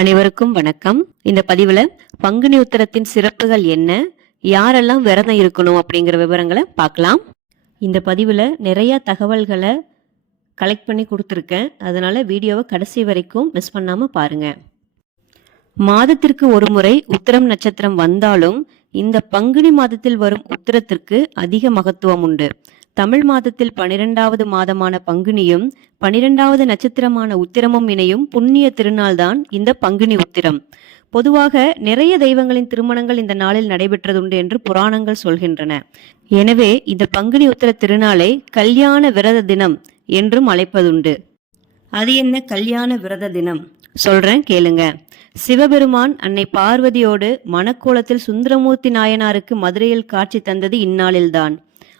அனைவருக்கும் வணக்கம். இந்த பதிவுல பங்குனி உத்தரத்தின் சிறப்புகள் என்ன யாரெல்லாம் விரதம் இருக்கணும் அப்படிங்கிற விவரங்களை பார்க்கலாம். இந்த பதிவுல நிறைய தகவல்களை கலெக்ட் பண்ணி கொடுத்துருக்கேன். அதனால வீடியோவை கடைசி வரைக்கும் மிஸ் பண்ணாம பாருங்க. மாதத்திற்கு ஒரு முறை உத்தரம் நட்சத்திரம் வந்தாலும் இந்த பங்குனி மாதத்தில் வரும் உத்தரத்திற்கு அதிக மகத்துவம் உண்டு. தமிழ் மாதத்தில் பனிரெண்டாவது மாதமான பங்குனியும் பனிரெண்டாவது நட்சத்திரமான உத்திரமும் இணையும் புண்ணிய திருநாள்தான் இந்த பங்குனி உத்திரம். பொதுவாக நிறைய தெய்வங்களின் திருமணங்கள் இந்த நாளில் நடைபெற்றதுண்டு என்று புராணங்கள் சொல்கின்றன. எனவே இந்த பங்குனி உத்திர திருநாளை கல்யாண விரத தினம் என்றும் அழைப்பதுண்டு. அது என்ன கல்யாண விரத தினம்? சொல்றேன் கேளுங்க. சிவபெருமான் அன்னை பார்வதியோடு மணக்கோலத்தில் சுந்தரமூர்த்தி நாயனாருக்கு மதுரையில் காட்சி தந்தது இந்நாளில்தான்.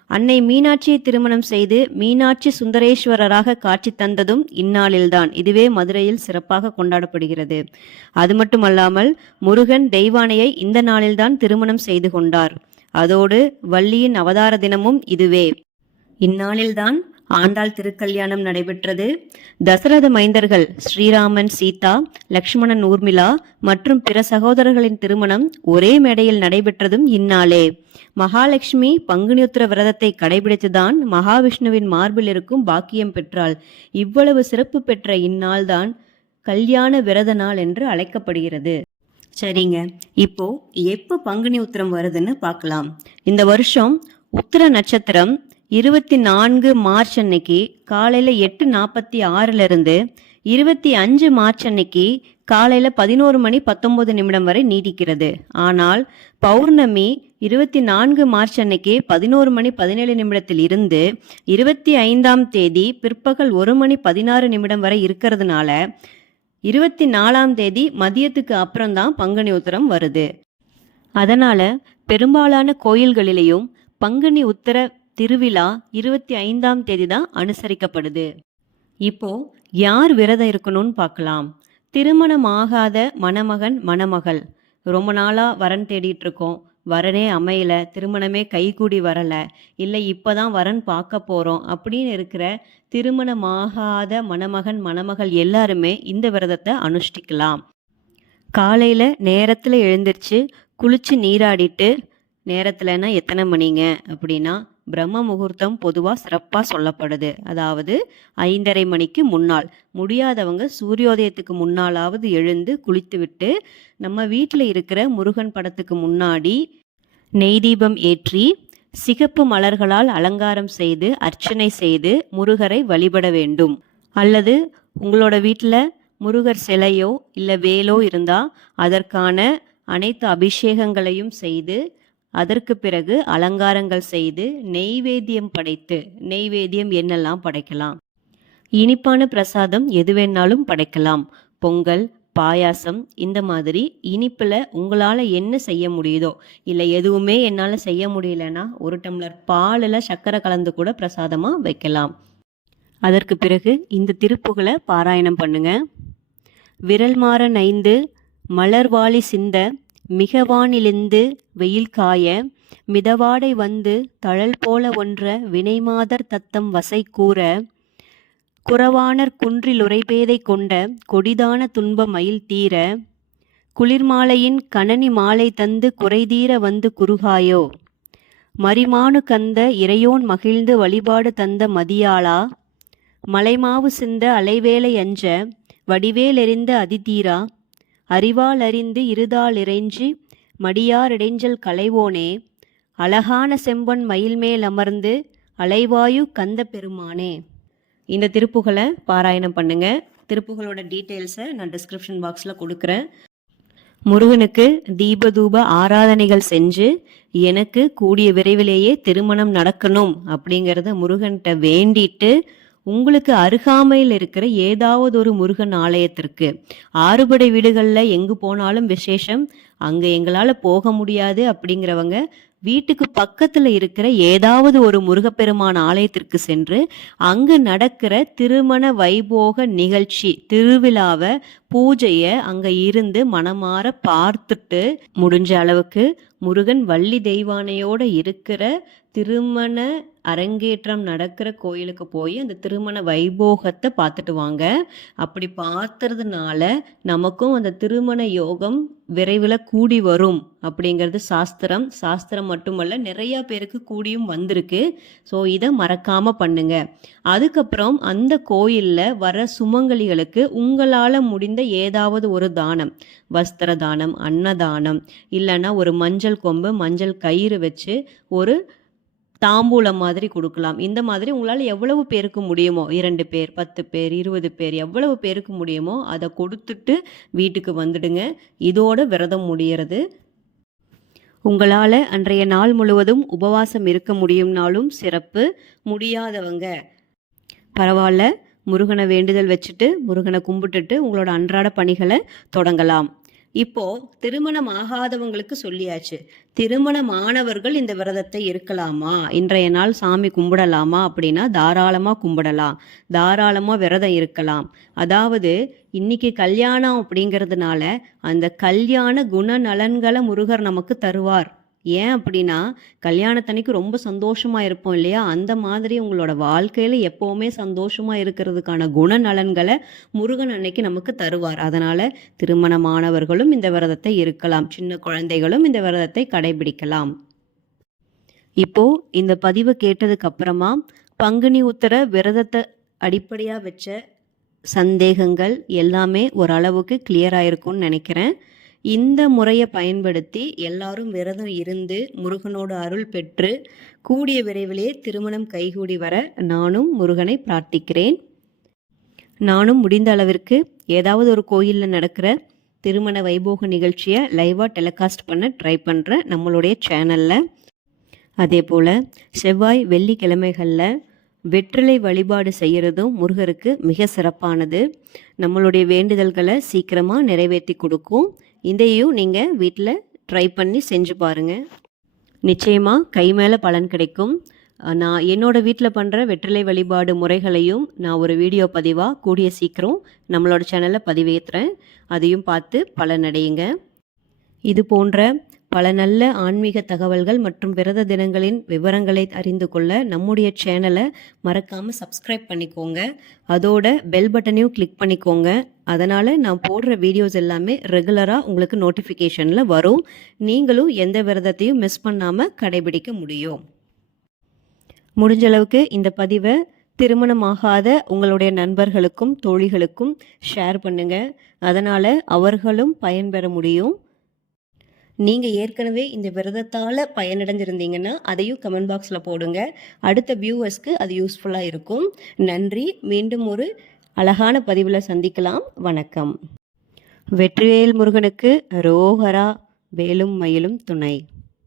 அன்னை மீனாட்சியை திருமணம் செய்து மீனாட்சி சுந்தரேஸ்வரராக காட்சி தந்ததும் இந்நாளில்தான். இதுவே மதுரையில் சிறப்பாக கொண்டாடப்படுகிறது. அது மட்டுமல்லாமல் முருகன் தெய்வானையை இந்த நாளில்தான் திருமணம் செய்து கொண்டார். அதோடு வள்ளியின் அவதார தினமும் இதுவே. இந்நாளில்தான் ஆண்டாள் திருக்கல்யாணம் நடைபெற்றது. தசரத மைந்தர்கள் ஸ்ரீராமன் சீதா லக்ஷ்மணன் ஊர்மிளா மற்றும் பிற சகோதரர்களின் திருமணம் ஒரே மேடையில் நடைபெற்றதும் இந்நாளே. மகாலட்சுமி பங்குனியுத்திர விரதத்தை கடைபிடித்துதான் மகாவிஷ்ணுவின் மார்பில் இருக்கும் பாக்கியம் பெற்றாள். இவ்வளவு சிறப்பு பெற்ற இந்நாள்தான் கல்யாண விரத நாள் என்று அழைக்கப்படுகிறது. சரிங்க இப்போ எப்போ பங்குனி உத்திரம் வருதுன்னு பார்க்கலாம். இந்த வருஷம் உத்திர நட்சத்திரம் இருபத்தி நான்கு மார்ச் அன்னைக்கு காலையில் எட்டு நாற்பத்தி ஆறிலிருந்து இருபத்தி அஞ்சு மார்ச் அன்னைக்கு காலையில் பதினோரு மணி பத்தொன்பது நிமிடம் வரை நீடிக்கிறது. ஆனால் பௌர்ணமி இருபத்தி நான்கு மார்ச் அன்னைக்கு பதினோரு மணி பதினேழு நிமிடத்தில் இருந்து இருபத்தி ஐந்தாம் தேதி பிற்பகல் ஒரு மணி பதினாறு நிமிடம் வரை இருக்கிறதுனால இருபத்தி நாலாம் தேதி மதியத்துக்கு அப்புறம்தான் பங்குனி உத்தரம் வருது. அதனால் பெரும்பாலான கோயில்களிலேயும் பங்குனி உத்தர திருவிழா இருபத்தி ஐந்தாம் தேதி தான் அனுசரிக்கப்படுது. இப்போ யார் விரதம் இருக்கணும்னு பார்க்கலாம். திருமணம் ஆகாத மணமகன் மணமகள். ரொம்ப நாளாக வரன் தேடிட்டு இருக்கோம் வரனே அமையல திருமணமே கைகூடி வரலை. இல்லை இப்போ தான் வரன் பார்க்க போகிறோம் அப்படின்னு இருக்கிற திருமணமாகாத மணமகன் மணமகள் எல்லாருமே இந்த விரதத்தை அனுஷ்டிக்கலாம். காலையில் நேரத்தில் எழுந்திரிச்சு குளிச்சு நீராடிட்டு நேரத்தில்னா எத்தனை மணிங்க அப்படின்னா பிரம்ம முகூர்த்தம் பொதுவாக சிறப்பாக சொல்லப்படுது. அதாவது ஐந்தரை மணிக்கு முன்னால். முடியாதவங்க சூரியோதயத்துக்கு முன்னாலாவது எழுந்து குளித்துவிட்டு நம்ம வீட்டில் இருக்கிற முருகன் படத்துக்கு முன்னாடி நெய் தீபம் ஏற்றி சிகப்பு மலர்களால் அலங்காரம் செய்து அர்ச்சனை செய்து முருகரை வழிபட வேண்டும். அல்லது உங்களோட வீட்டில் முருகர் சிலையோ இல்லை வேலோ இருந்தால் அதற்கான அனைத்து அபிஷேகங்களையும் செய்து அதற்கு பிறகு அலங்காரங்கள் செய்து நெய்வேத்தியம் படைத்து நெய்வேத்தியம் என்னெல்லாம் படைக்கலாம்? இனிப்பான பிரசாதம் எது வேணாலும் படைக்கலாம். பொங்கல் பாயாசம் இந்த மாதிரி இனிப்பில் உங்களால் என்ன செய்ய முடியுதோ இல்லை எதுவுமே என்னால் செய்ய முடியலன்னா ஒரு டம்ளர் பாலில் சர்க்கரை கலந்து கூட பிரசாதமாக வைக்கலாம். அதற்கு பிறகு இந்த திருப்புகளை பாராயணம் பண்ணுங்க. விரல் மாற நைந்து மலர்வாளி சிந்த மிகவானிலிந்து வெயில் காய மிதவாடை வந்து தழல் போல ஒன்ற வினைமாதர் தத்தம் வசை கூற குறவானர் குன்றில் உரைபேதை கொண்ட கொடிதான துன்ப மயில் தீர குளிர்மாலையின் கணனி மாலை தந்து குறைதீர வந்து குறுகாயோ? மரிமானு கந்த இறையோன் மகிழ்ந்து வழிபாடு தந்த மதியாளா? மலைமாவு சிந்த அலைவேலை அஞ்ச வடிவேலெறிந்த அதிதீரா? அறிவால் அறிந்து இருதால் இறைஞ்சி மடியாரிடைஞ்சல் களைவோனே அழகான செம்பொன் மயில் மேல் அமர்ந்து அலைவாயு கந்த பெருமானே. இந்த திருப்புகளை பாராயணம் பண்ணுங்க. திருப்புகளோட டீட்டெயில்ஸை நான் டிஸ்கிரிப்ஷன் பாக்ஸில் கொடுக்குறேன். முருகனுக்கு தீபதூப ஆராதனைகள் செஞ்சு எனக்கு கூடிய விரைவிலேயே திருமணம் நடக்கணும் அப்படிங்கிறத முருகன்கிட்ட வேண்டிட்டு உங்களுக்கு அருகாமையில் இருக்கிற ஏதாவது ஒரு முருகன் ஆலயத்திற்கு. ஆறுபடை வீடுகளில் எங்கு போனாலும் விசேஷம். அங்கே எங்களால் போக முடியாது அப்படிங்கிறவங்க வீட்டுக்கு பக்கத்தில் இருக்கிற ஏதாவது ஒரு முருகப்பெருமான் ஆலயத்திற்கு சென்று அங்கு நடக்கிற திருமண வைபோக நிகழ்ச்சி திருவிழாவை பூஜையை அங்கே இருந்து மனமாற பார்த்துட்டு முடிஞ்ச அளவுக்கு முருகன் வள்ளி தெய்வானையோடு இருக்கிற திருமண அரங்கேற்றம் நடக்கிற கோயிலுக்கு போய் அந்த திருமண வைபோகத்தை பார்த்துட்டு வாங்க. அப்படி பார்த்துறதுனால நமக்கும் அந்த திருமண யோகம் விரைவில் கூடி வரும் அப்படிங்கிறது சாஸ்திரம். சாஸ்திரம் மட்டுமல்ல நிறையா பேருக்கு கூடியும் வந்திருக்கு. ஸோ இதை மறக்காமல் பண்ணுங்க. அதுக்கப்புறம் அந்த கோயிலில் வர சுமங்கலிகளுக்கு உங்களால் முடிந்த ஏதாவது ஒரு தானம். வஸ்திர தானம் அன்னதானம் இல்லைன்னா ஒரு மஞ்சள் கொம்பு மஞ்சள் கயிறு வச்சு ஒரு தாம்பூலம் மாதிரி கொடுக்கலாம். இந்த மாதிரி உங்களால் எவ்வளவு பேருக்கு முடியுமோ இரண்டு பேர் பத்து பேர் இருபது பேர் எவ்வளவு பேருக்கு முடியுமோ அதை கொடுத்துட்டு வீட்டுக்கு வந்துடுங்க. இதோட விரதம் முடிகிறது உங்களால் அன்றைய நாள் முழுவதும் உபவாசம் இருக்க முடியும்னாலும் சிறப்பு. முடியாதவங்க பரவாயில்ல முருகனை வேண்டுதல் வச்சுட்டு முருகனை கும்பிட்டுட்டு உங்களோட அன்றாட பணிகளை தொடங்கலாம். இப்போ திருமணம் ஆகாதவங்களுக்கு சொல்லியாச்சு. திருமணமானவர்கள் இந்த விரதத்தை இருக்கலாமா? இன்றைய நாள் சாமி கும்பிடலாமா அப்படின்னா தாராளமாக கும்பிடலாம். தாராளமாக விரதம் இருக்கலாம். அதாவது இன்னைக்கு கல்யாணம் அப்படிங்கிறதுனால அந்த கல்யாண குணநலன்களை முருகர் நமக்கு தருவார். ஏன் அப்படின்னா கல்யாணத்தன்னைக்கு ரொம்ப சந்தோஷமாக இருப்போம் இல்லையா? அந்த மாதிரி உங்களோட வாழ்க்கையில் எப்போவுமே சந்தோஷமாக இருக்கிறதுக்கான குணநலன்களை முருகன் அன்னைக்கு நமக்கு தருவார். அதனால் திருமணமானவர்களும் இந்த விரதத்தை இருக்கலாம். சின்ன குழந்தைகளும் இந்த விரதத்தை கடைபிடிக்கலாம். இப்போ இந்த பதிவை கேட்டதுக்கு அப்புறமா பங்குனி உத்தர விரதத்தை அடிப்படையாக வச்ச சந்தேகங்கள் எல்லாமே ஓரளவுக்கு கிளியர் ஆயிருக்கும்னு நினைக்கிறேன். இந்த முறையை பயன்படுத்தி எல்லாரும் விரதம் இருந்து முருகனோட அருள் பெற்று கூடிய விரைவிலே திருமணம் கைகூடி வர நானும் முருகனை பிரார்த்திக்கிறேன். நானும் முடிந்த அளவிற்கு ஏதாவது ஒரு கோயிலில் நடக்கிற திருமண வைபோக நிகழ்ச்சியை லைவாக டெலிகாஸ்ட் பண்ண ட்ரை பண்ணுறேன் நம்மளுடைய சேனலில். அதே போல் செவ்வாய் வெள்ளிக்கிழமைகளில் வெற்றிலை வழிபாடு செய்கிறதும் முருகருக்கு மிக சிறப்பானது. நம்மளுடைய வேண்டுதல்களை சீக்கிரமாக நிறைவேற்றி கொடுக்கும். இதையும் நீங்கள் வீட்டில் ட்ரை பண்ணி செஞ்சு பாருங்கள் நிச்சயமாக கை மேலே பலன் கிடைக்கும். நான் என்னோட வீட்டில் பண்ணுற வெற்றிலை வழிபாடு முறைகளையும் நான் ஒரு வீடியோ பதிவாக கூடிய சீக்கிரம் நம்மளோட சேனலில் பதிவேற்றுறேன் அதையும் பார்த்து பலனடையுங்க. இது போன்ற பல நல்ல ஆன்மீக தகவல்கள் மற்றும் விரத தினங்களின் விவரங்களை அறிந்து கொள்ள நம்முடைய சேனலை மறக்காமல் சப்ஸ்கிரைப் பண்ணிக்கோங்க. அதோட பெல் பட்டனையும் கிளிக் பண்ணிக்கோங்க. அதனால் நான் போடுற வீடியோஸ் எல்லாமே ரெகுலராக உங்களுக்கு நோட்டிஃபிகேஷனில் வரும். நீங்களும் எந்த விரதத்தையும் மிஸ் பண்ணாமல் கடைபிடிக்க முடியும். முடிஞ்ச அளவுக்கு இந்த பதிவை திருமணமாகாத உங்களுடைய நண்பர்களுக்கும் தோழிகளுக்கும் ஷேர் பண்ணுங்கள் அதனால் அவர்களும் பயன்பெற முடியும். நீங்கள் ஏற்கனவே இந்த விரதத்தால் பயனடைஞ்சிருந்தீங்கன்னா அதையும் கமெண்ட் பாக்ஸில் போடுங்க. அடுத்த வியூவர்ஸ்க்கு அது யூஸ்ஃபுல்லாக இருக்கும். நன்றி. மீண்டும் ஒரு அழகான பதிவில் சந்திக்கலாம். வணக்கம். வெற்றிவேல் முருகனுக்கு ரோஹரா வேலும் மயிலும் துணை.